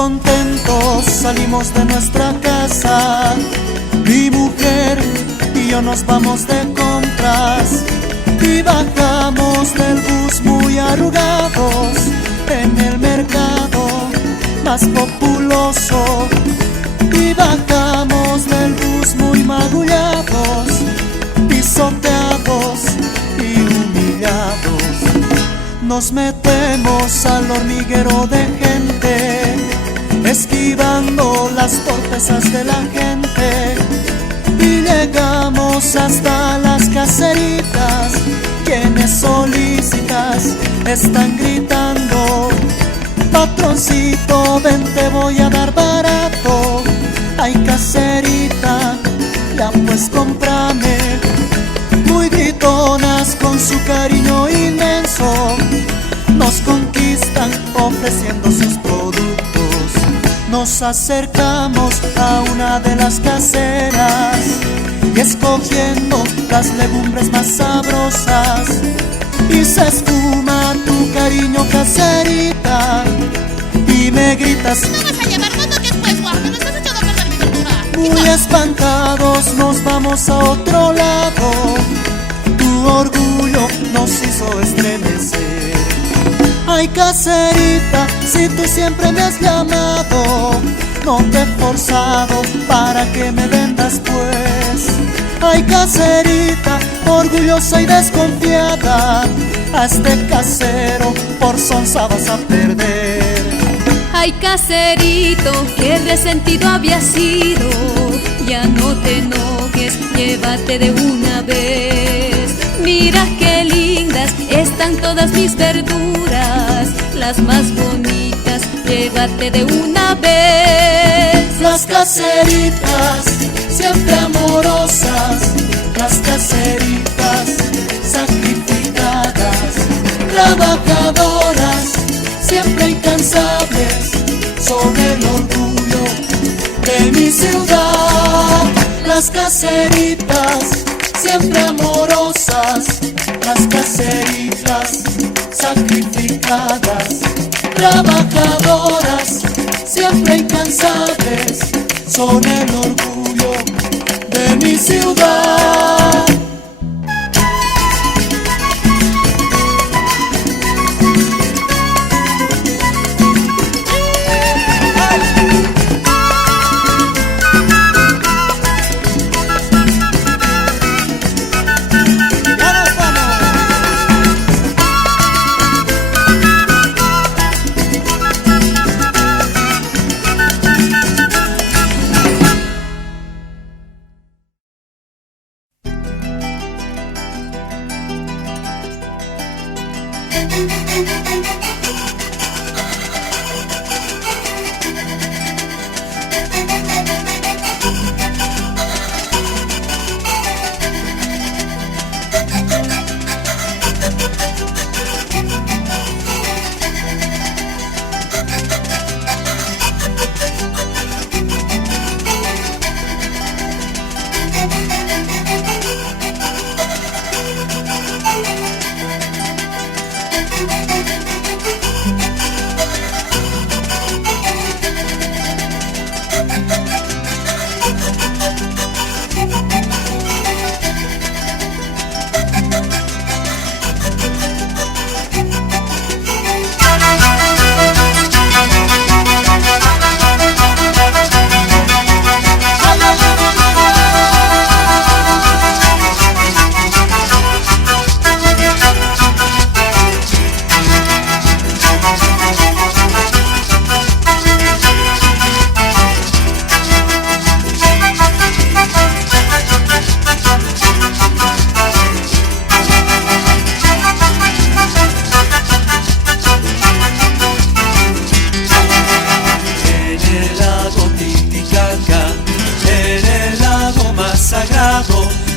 contentos salimos de nuestra casa. Mi mujer y yo nos vamos de compras y bajamos del bus muy arrugados en el mercado más populoso. Y bajamos del bus muy magullados, pisoteados y humillados. Nos metemos al hormiguero de gente, esquivando las torpezas de la gente. Y llegamos hasta las caseritas, quienes solícitas están gritando: patroncito, ven, te voy a dar barato. Ay, caserita, ya pues cómprame. Muy gritonas con su cariño inmenso, nos conquistan ofreciendo sus productos. Nos acercamos a una de las caseras y escogiendo las legumbres más sabrosas. Y se esfuma tu cariño, caserita, y me gritas: ¿no vas a llevar? ¿Cuándo después, guapo? ¿Me estás echando a perder mi verdura? Muy espantados nos vamos a otro lado. Tu orgullo nos hizo estremecer. Ay, caserita, si tú siempre me has llamado, no te he forzado para que me vendas pues. Ay, caserita, orgullosa y desconfiada, a este casero por sonsa vas a perder. Ay, caserito, qué resentido había sido. Ya no te enojes, llévate de una vez. Mira qué lindas están todas mis verduras, las más bonitas, llévate de una vez. Las caseritas, siempre amorosas, las caseritas sacrificadas, trabajadoras, siempre incansables, son el orgullo de mi ciudad. Las caseritas, siempre amorosas, las caseritas sacrificadas, trabajadoras, siempre incansables, son el orgullo de mi ciudad.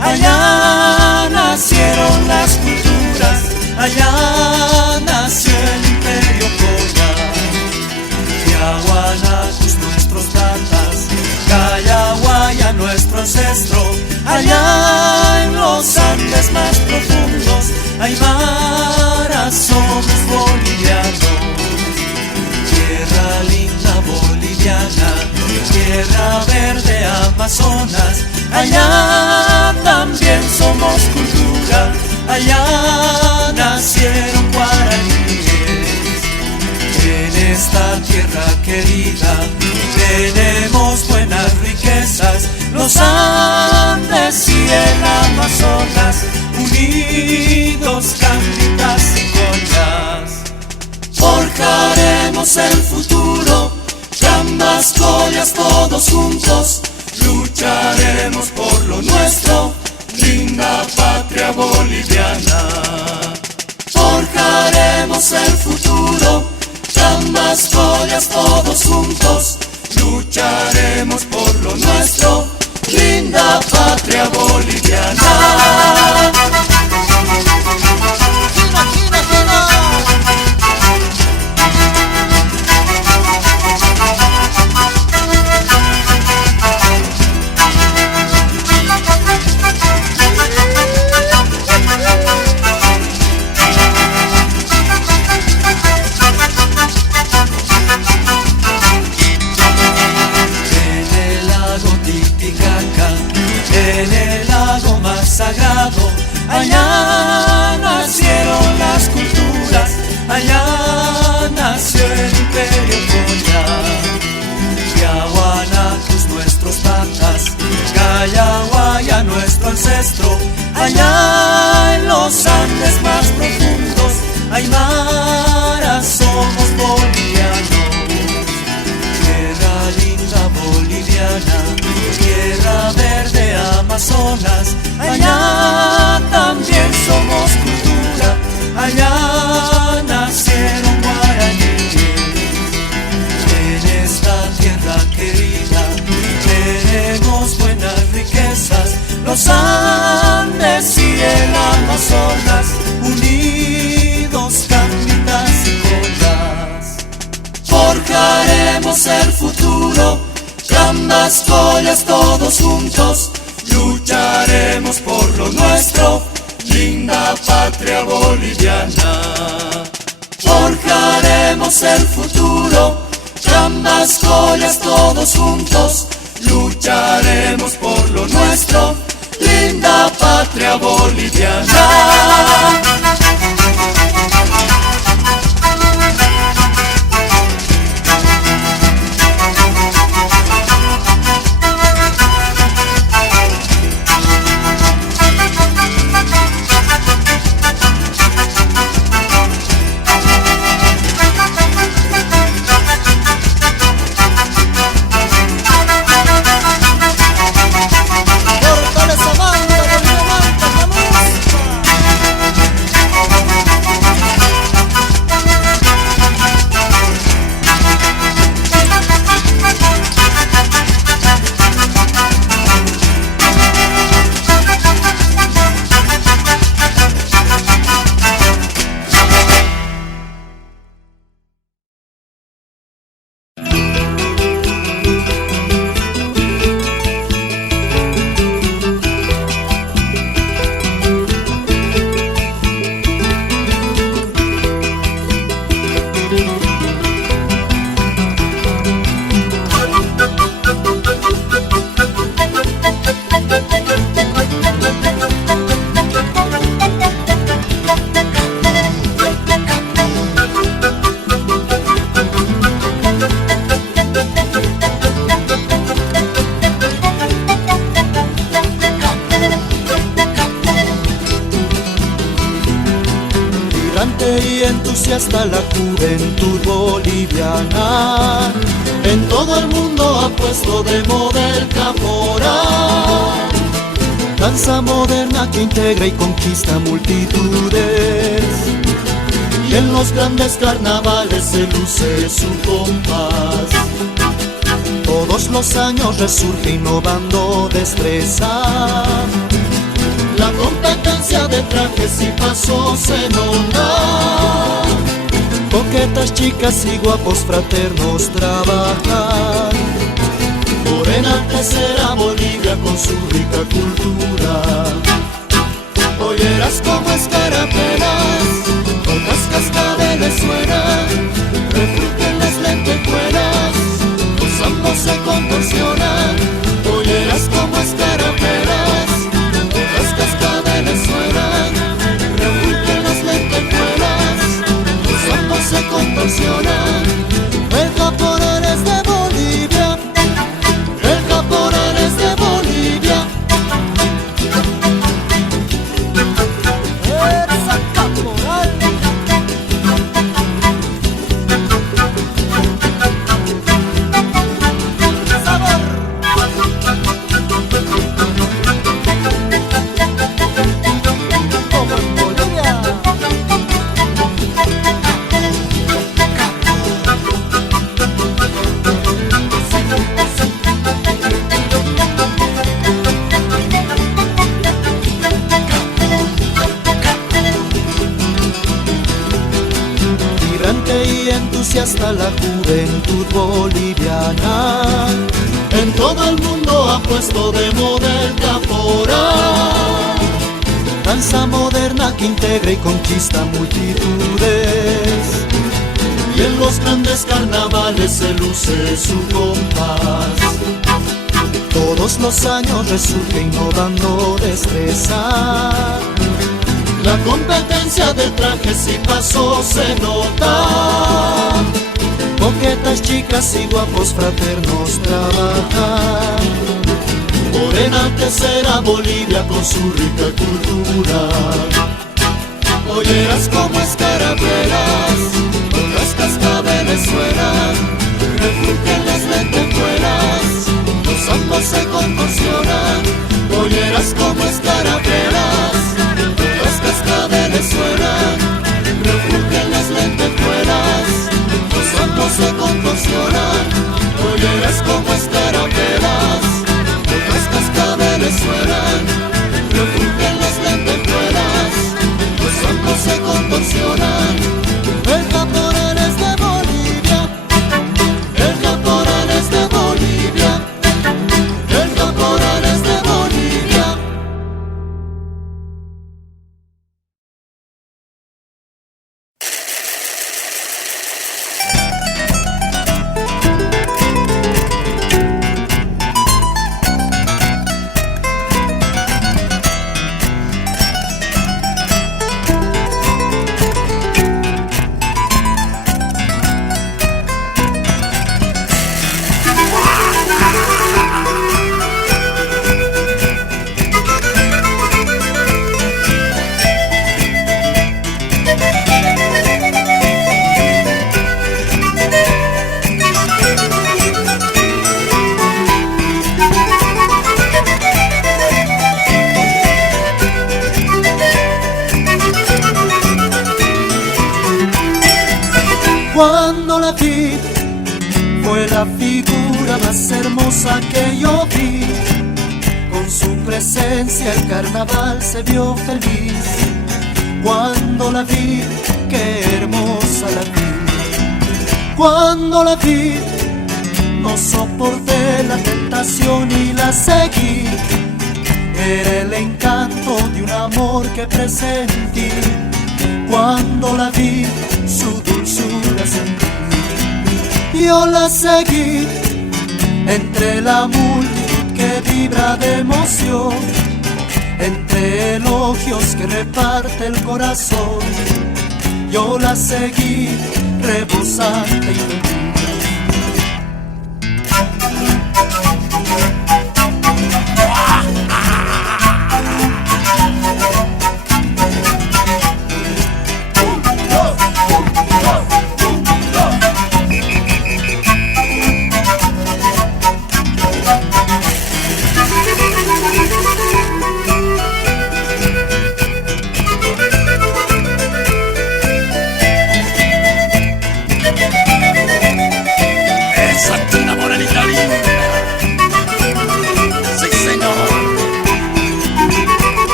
Allá nacieron las culturas, allá nació el imperio Coya. Yahuanacus nuestros tatas, Cayahuaya nuestro ancestro. Allá en los Andes más profundos, Aymara somos bolivianos. Tierra linda, boliviana. tierra verde Amazonas, allá también somos cultura, allá nacieron guaraníes. En esta tierra querida tenemos buenas riquezas, los Andes y el Amazonas, unidos campitas y collas. Forjaremos el futuro, ambas collas todos juntos, lucharemos por lo nuestro, linda patria boliviana. Forjaremos el futuro, ambas collas todos juntos, lucharemos por lo nuestro, linda patria boliviana. Allá nacieron las culturas, allá nació el imperio Colla. Yahuanacus nuestros tatas, Cayahuaya nuestro ancestro, allá en los Andes más profundos, Aymara somos bolivianos. Tierra linda boliviana, tierra verde Amazonas, allá también somos cultura, allá nacieron guaraníes. En esta tierra querida tenemos buenas riquezas, los Andes y el Amazonas, unidos campitas y collas. Forjaremos el futuro, ambas collas todos juntos, lucharemos por lo nuestro, linda patria boliviana. Forjaremos el futuro, ambas collas todos juntos, lucharemos por lo nuestro, linda patria boliviana. Y entusiasta la juventud boliviana, en todo el mundo ha puesto de moda el caporal, danza moderna que integra y conquista multitudes, y en los grandes carnavales se luce su compás. Todos los años resurge innovando destreza, la competencia de trajes y pasos se nota. Coquetas chicas y guapos fraternos trabajan por enaltecer a Bolivia con su rica cultura. Polleras como escarapelas, otras cascabeles suenan, refulgen las lentejuelas, los ambos se contorsionan. contorsionan. El caporal es de Bolivia, el caporal es de Bolivia. ¡Esa caporal! ¡Sabor! Como en Bolivia. Vibrante y entusiasta la juventud boliviana, en todo el mundo ha puesto de moda el caporal. Danza moderna que integra y conquista multitudes, y en los grandes carnavales se luce su compás. Todos los años resurge innovando destreza. La competencia de trajes y pasos se nota. Coquetas, chicas y guapos fraternos trabajan por enaltecer a Bolivia con su rica cultura. Polleras como escarapelas, con las cascabeles suenan, refulgen las lentejuelas, los ambos se contorsionan. Polleras como escarapelas, las cascabeles suenan, refulgen las lentejuelas, los ambos se contorsionan. Polleras como escarapelas, las cascabeles suenan, refulgen las lentejuelas, los ambos se contorsionan. El caporal es de Bolivia, el caporal es de Bolivia, el caporal es de Bolivia. Cuando la vi, fue la figura más hermosa que yo vi. Con su presencia el carnaval se vio feliz. Cuando la vi, qué hermosa la vi. Cuando la vi, no soporté la tentación y la seguí. Era el encanto de un amor que presentí. Cuando la vi, su dulzura sentí. Yo la seguí entre la multitud que vibra de emoción, entre elogios que reparte el corazón. Yo la seguí rebosante y feliz.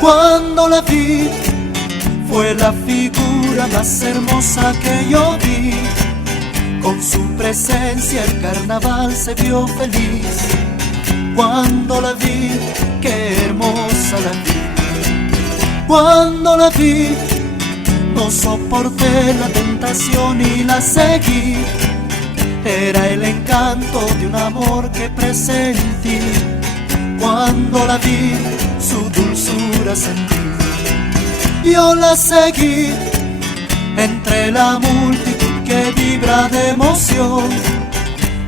Cuando la vi, fue la figura más hermosa que yo vi. Con su presencia el carnaval se vio feliz. Cuando la vi, qué hermosa la vi. Cuando la vi, no soporté la tentación y la seguí. Era el encanto de un amor que presentí. Cuando la vi, su dulzura sentí. Yo la seguí entre la multitud que vibra de emoción,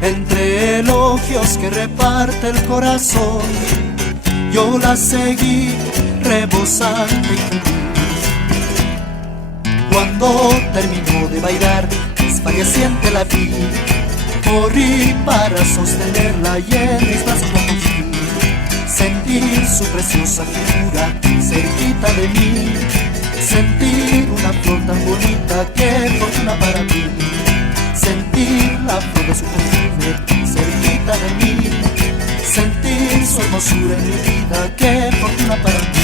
entre elogios que reparte el corazón. Yo la seguí rebosando y feliz. Cuando terminó de bailar, desfalleciente la vi. Corrí para sostenerla y en mis brazos la cogí. Sentir su preciosa figura cerquita de mí. Sentir una flor tan bonita, qué fortuna para mí. Sentir la flor de su perfume cerquita de mí. Sentir su hermosura en mi vida, qué fortuna para mí.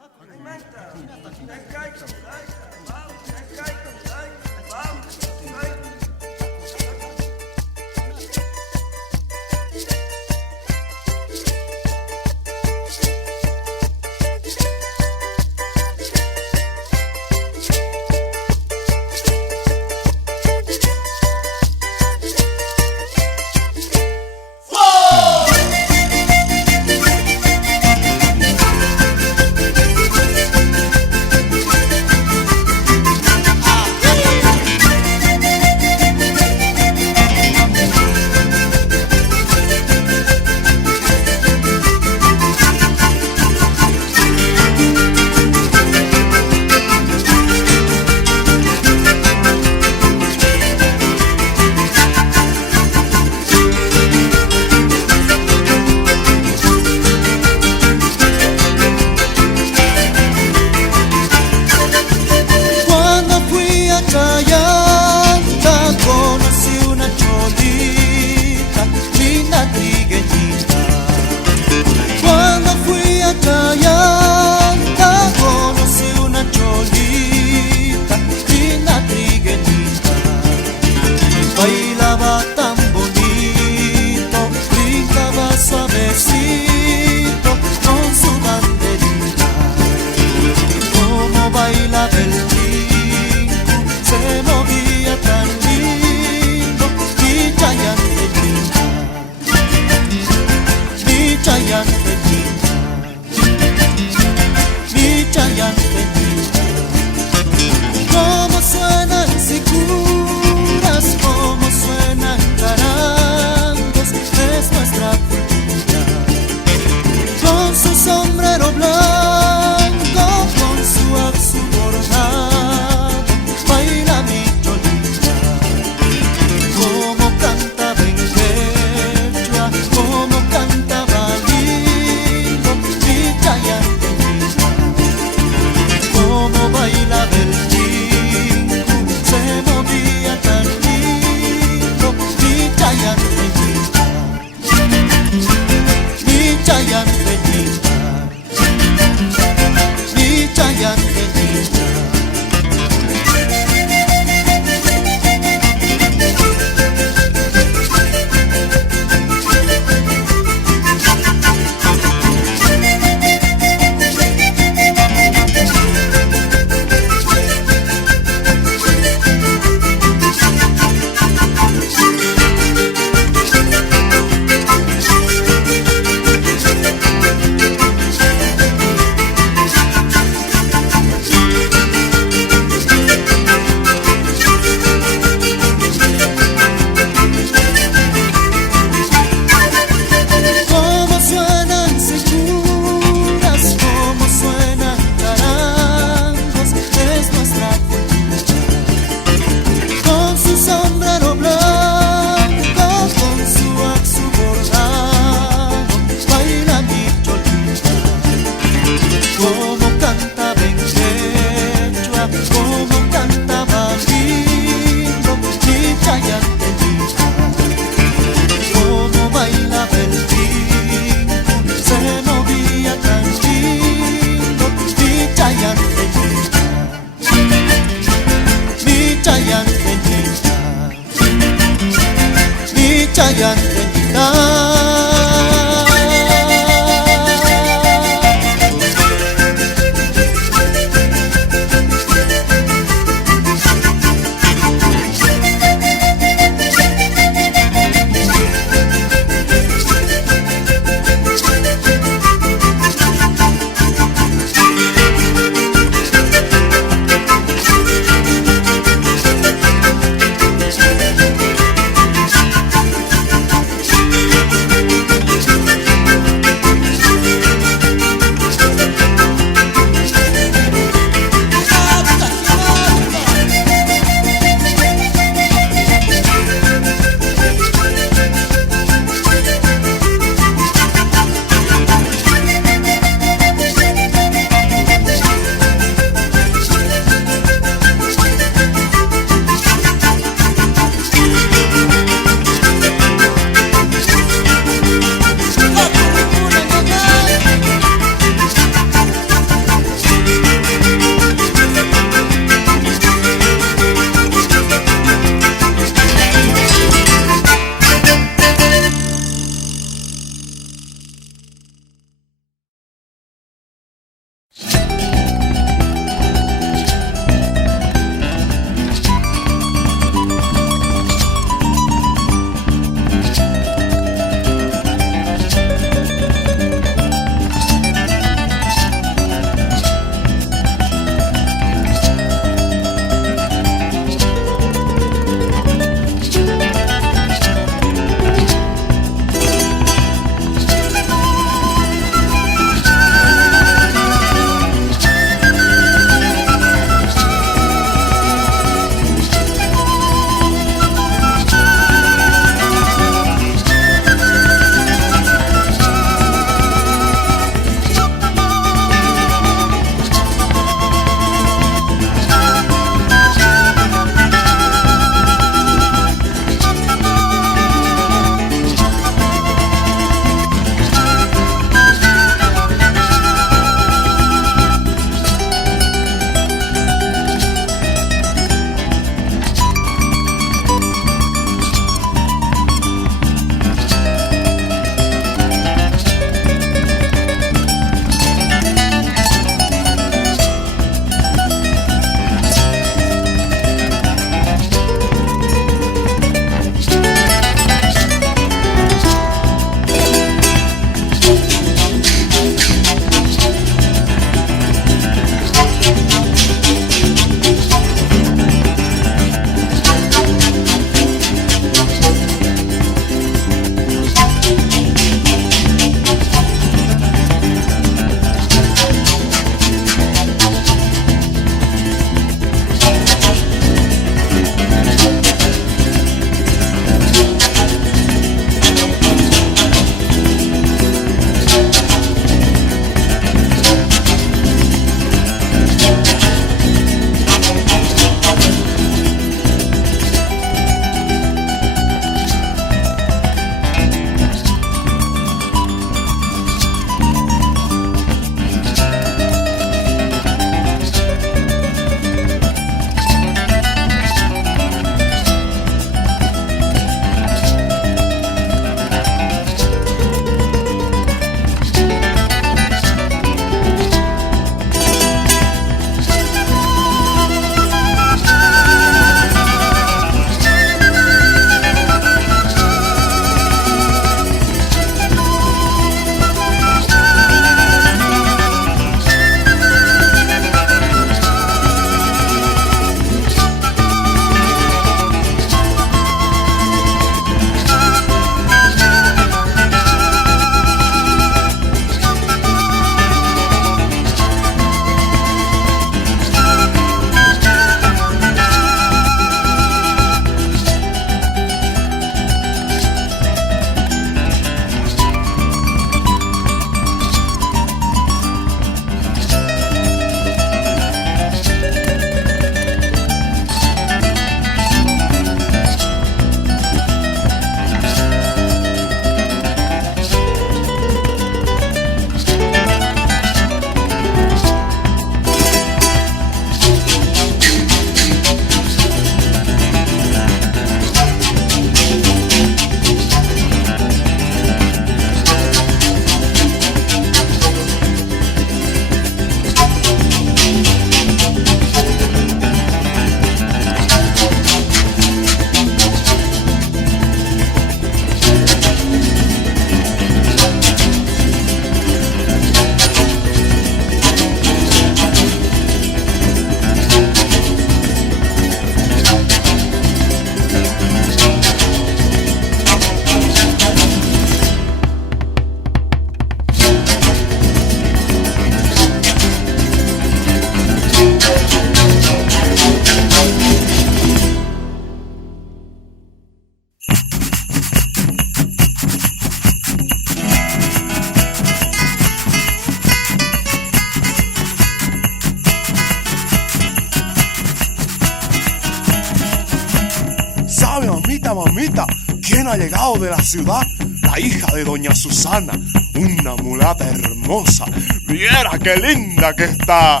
Mira, mamita, ¿quién ha llegado de la ciudad? La hija de doña Susana, una mulata hermosa. Viera qué linda que está.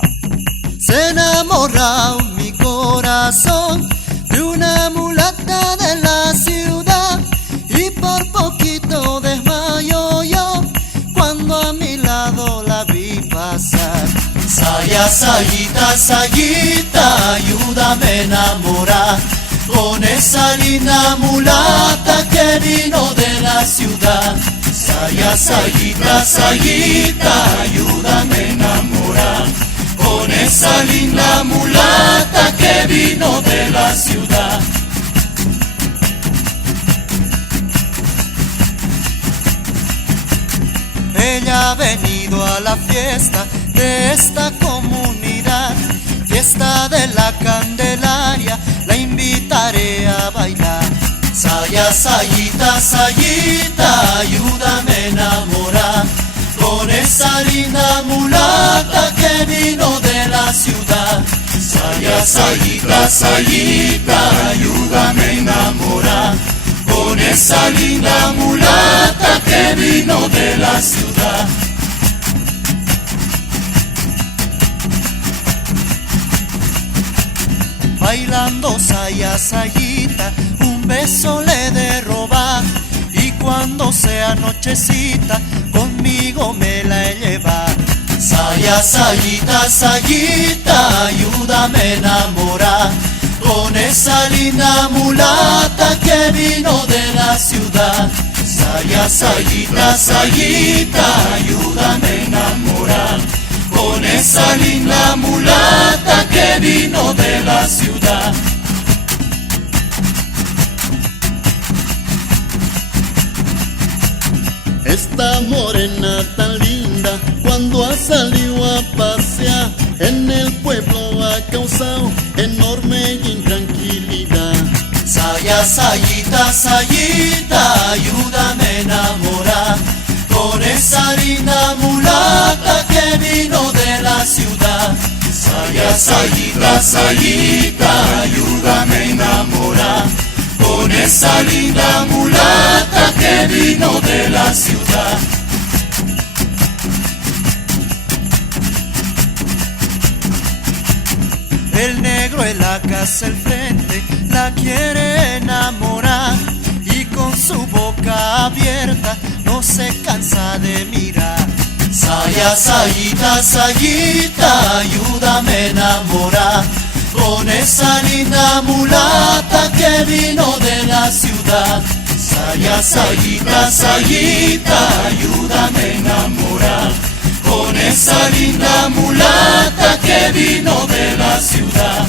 Se enamoró mi corazón de una mulata de la ciudad, y por poquito desmayo yo cuando a mi lado la vi pasar. Saya, sayita, sayita, ayúdame a enamorar con esa linda mulata que vino de la ciudad. Saya, sayita, sayita, ayúdame a enamorar con esa linda mulata que vino de la ciudad. Ella ha venido a la fiesta de esta comunidad, fiesta de la Candelaria, la invitaré a bailar. Saya, sayita, sayita, ayúdame a enamorar con esa linda mulata que vino de la ciudad. Saya, sayita, sayita, ayúdame a enamorar con esa linda mulata que vino de la ciudad. Bailando saya, sayita, un beso le he de robar, y cuando sea nochecita conmigo me la he llevar. Saya, sayita, sayita, ayúdame a enamorar con esa linda mulata que vino de la ciudad. Saya, sayita, sayita, ayúdame a enamorar con esa linda mulata que vino de la ciudad. Esta morena tan linda, cuando ha salido a pasear, en el pueblo ha causado enorme intranquilidad. Saya, sayita, sayita, ayúdame a enamorar con esa linda mulata que vino de la ciudad. Saya, sayita, sayita, ayúdame a enamorar con esa linda mulata que vino de la ciudad. El negro en la casa al frente la quiere enamorar, y con su boca abierta no se cansa de mirar. Saya, sayita, sayita, ayúdame a enamorar con esa linda mulata que vino de la ciudad. Saya, sayita, sayita, ayúdame a enamorar con esa linda mulata que vino de la ciudad.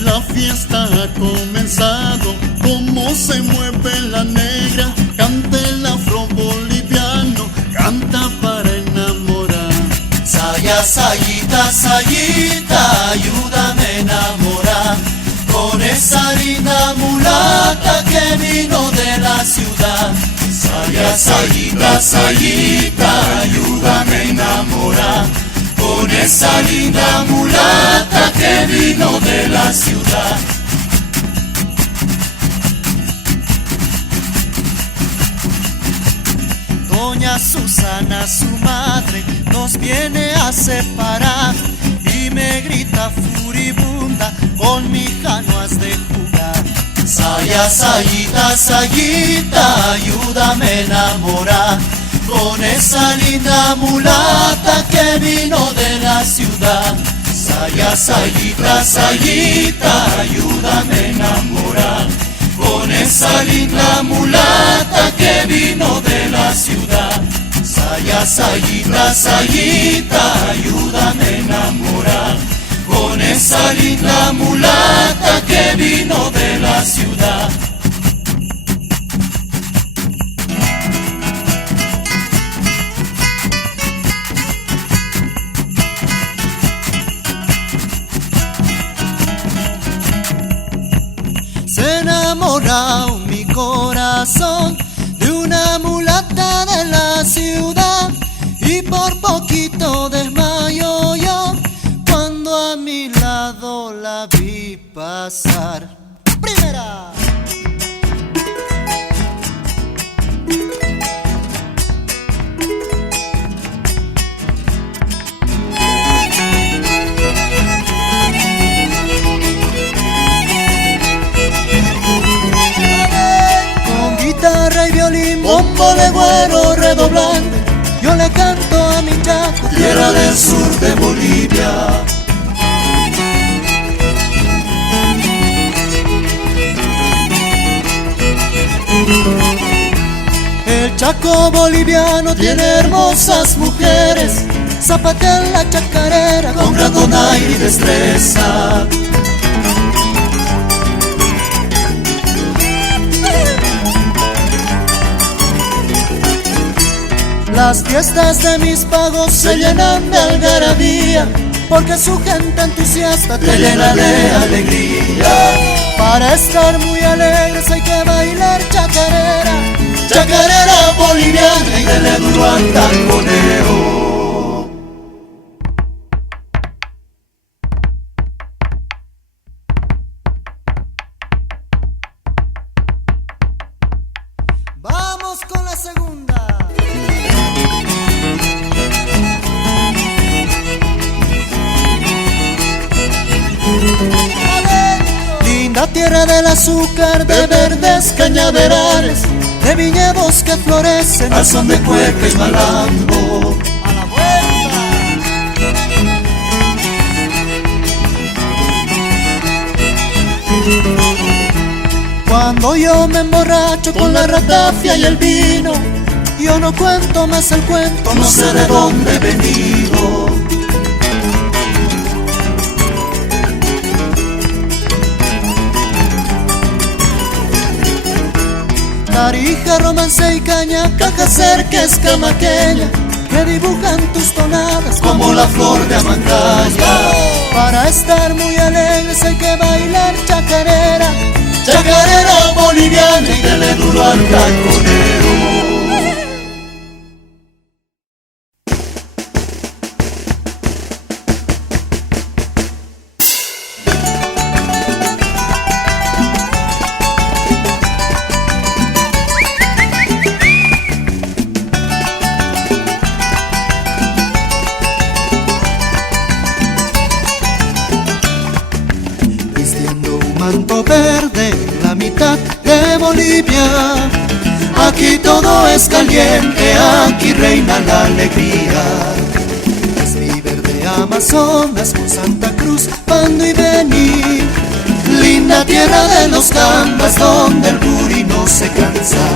La fiesta ha comenzado, como se mueve la negra, canta el afro-boliviano, canta para enamorar. Saya, sayita, sayita, ayúdame a enamorar con esa linda mulata que vino de la ciudad. Saya, sayita, sayita, ayúdame a enamorar con esa linda mulata que vino de la ciudad. Doña Susana, su madre, nos viene a separar, y me grita furibunda, con mi hija no has de jugar. Saya, sayita, sayita, ayúdame a enamorar con esa linda mulata que vino de la ciudad. Saya, sayita, sayita, ayúdame a enamorar con esa linda mulata que vino de la ciudad. Saya, sayita, sayita, ayúdame a enamorar con esa linda mulata que vino de la ciudad. Se enamoró mi corazón de una mulata de la ciudad, y por poquito desmayo yo cuando a tierra del sur de Bolivia. El Chaco boliviano tiene hermosas mujeres, zapatea en la chacarera con gran donaire y destreza. Las fiestas de mis pagos se llenan de algarabía, porque su gente entusiasta te llena de alegría. Para estar muy alegres hay que bailar chacarera, chacarera boliviana y dele duro al tangoneo. Vamos con la segunda. Linda tierra del azúcar, de verdes cañaverales, de viñedos que florecen al son de cueca y malambo. A la vuelta. Cuando yo me emborracho con la ratafia y el vino, yo no cuento más el cuento, no sé de dónde he venido. Tarija, romance y caña, caja cerca es camaqueña, que dibujan tus tonadas como la flor de Amancaya. Para estar muy alegres hay que bailar chacarera, chacarera boliviana y dele duro al tangonero. Manto verde, la mitad de Bolivia. Aquí todo es caliente, aquí reina la alegría. Es mi verde Amazonas con Santa Cruz, Pando y Beni. Linda tierra de los gambas donde el buri no se cansa.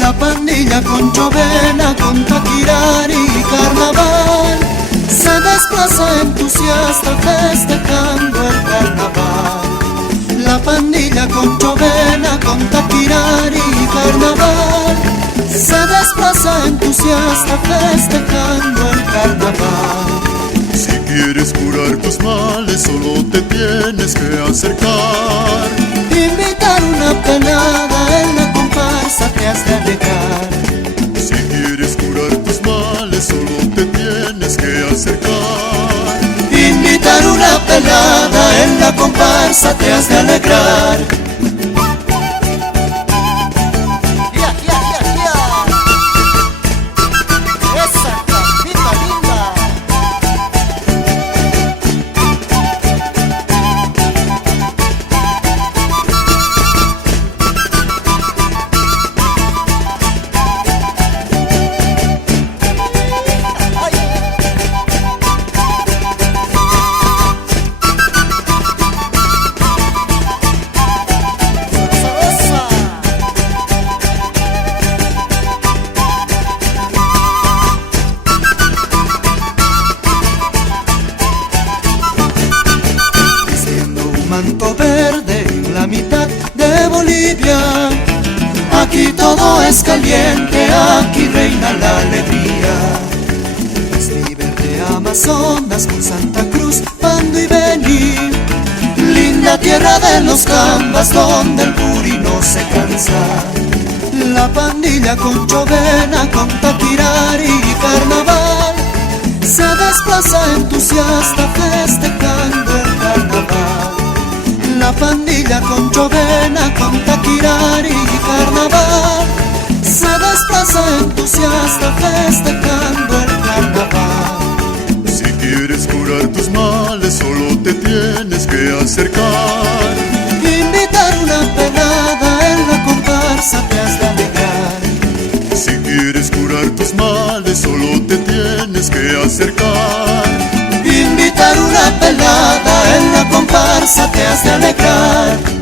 La pandilla con Chovena, con Taquirari y carnaval se desplaza entusiasta festejando el carnaval. La pandilla con Chovena, con Taquirari y carnaval se desplaza entusiasta festejando el carnaval. Si quieres curar tus males solo te tienes que acercar. Invitar una pelada en la comparsa te has de alegrar. Si quieres curar tus males solo te tienes que acercar. Invitar una pelada en la comparsa te has de alegrar. Esa capita linda. Manto verde en la mitad de Bolivia. Aquí todo es caliente, aquí reina la alegría. Es mi verde Amazonas con Santa Cruz, Pando y Beni. Linda tierra de los gambas donde el buri no se cansa. La pandilla con Chovena, con Taquirari y carnaval se desplaza entusiasta festejando el carnaval. La pandilla con Chovena, con Taquirari y carnaval se desplaza entusiasta festejando el carnaval. Si quieres curar tus males solo te tienes que acercar. Invitar una pelada en la comparsa te has de alegrar. Si quieres curar tus males sales, solo te tienes que acercar. Invitar una pelada en la comparsa te hace alegrar.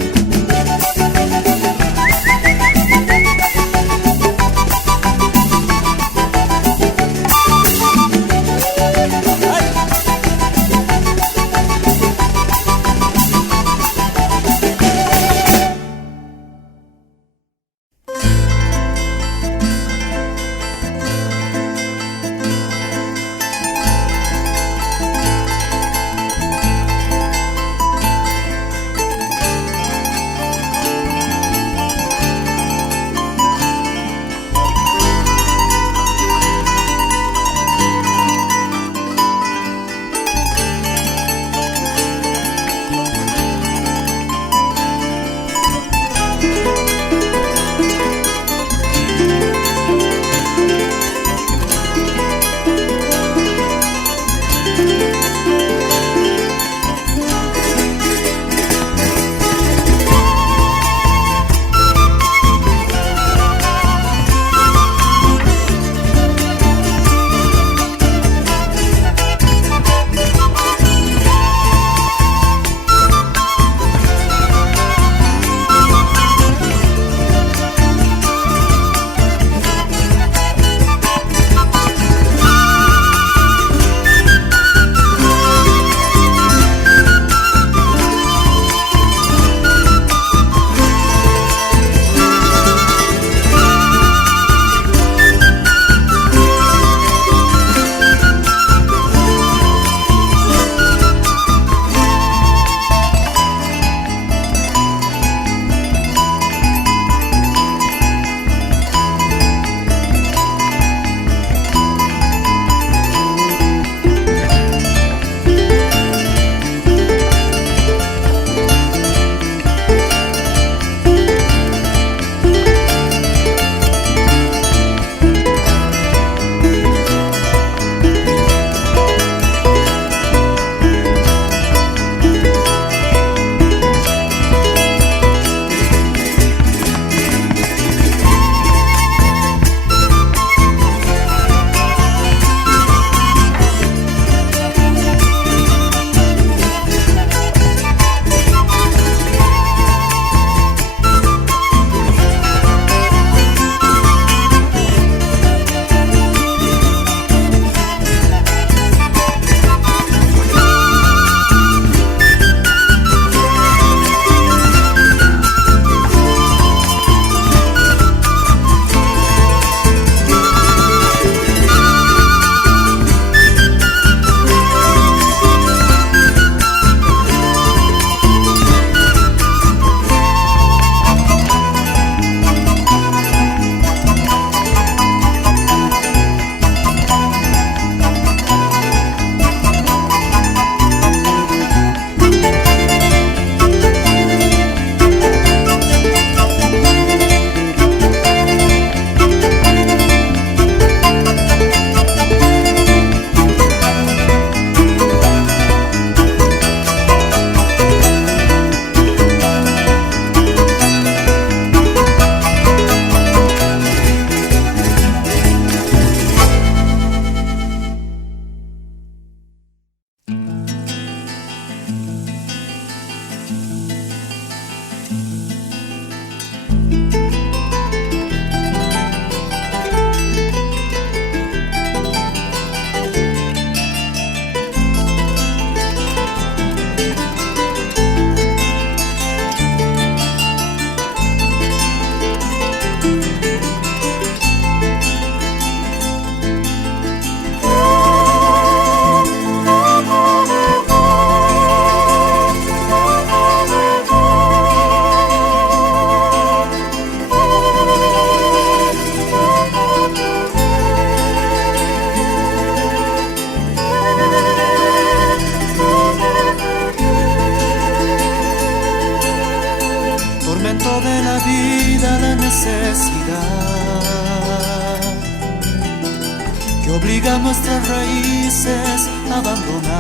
obliga a nuestras raíces a abandonar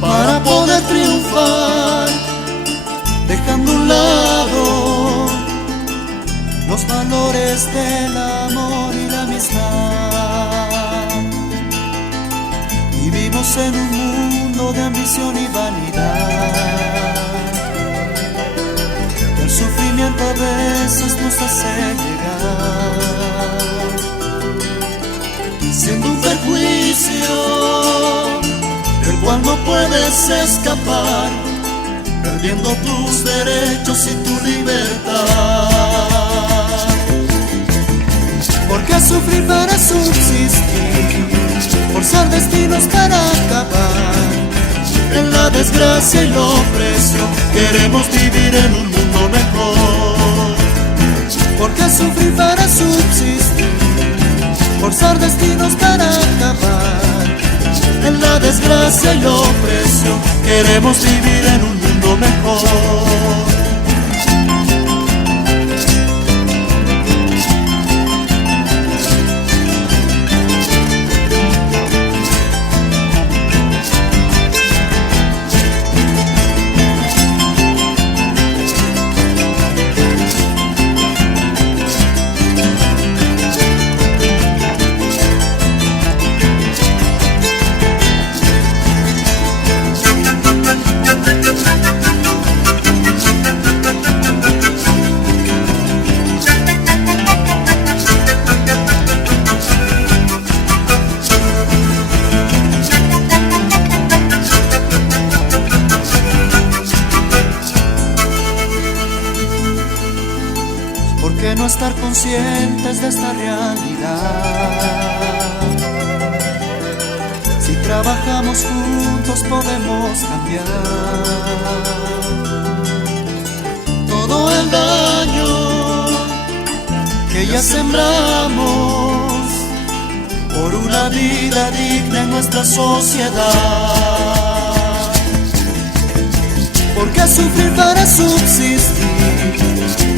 para poder triunfar, dejando a un lado los valores del amor y la amistad. Vivimos en un mundo de ambición y vanidad, que el sufrimiento a veces nos hace llegar, siendo un perjuicio del cual no puedes escapar, perdiendo tus derechos y tu libertad. ¿Por qué sufrir para subsistir? Forzar destinos para acabar en la desgracia y la opresión. Queremos vivir en un mundo mejor. ¿Por qué sufrir para subsistir? Forzar destinos para acabar en la desgracia y la opresión. Queremos vivir en un mundo mejor. ¿Por qué no estar conscientes de esta realidad? Si trabajamos juntos podemos cambiar todo el daño que ya sembramos por una vida digna en nuestra sociedad. ¿Por qué sufrir para subsistir?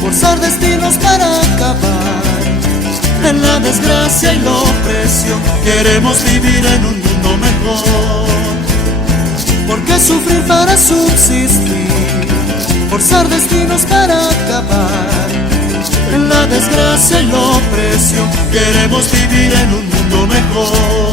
Forzar destinos para acabar en la desgracia y la opresión. Queremos vivir en un mundo mejor. ¿Por qué sufrir para subsistir? Forzar destinos para acabar en la desgracia y la opresión. Queremos vivir en un mundo mejor.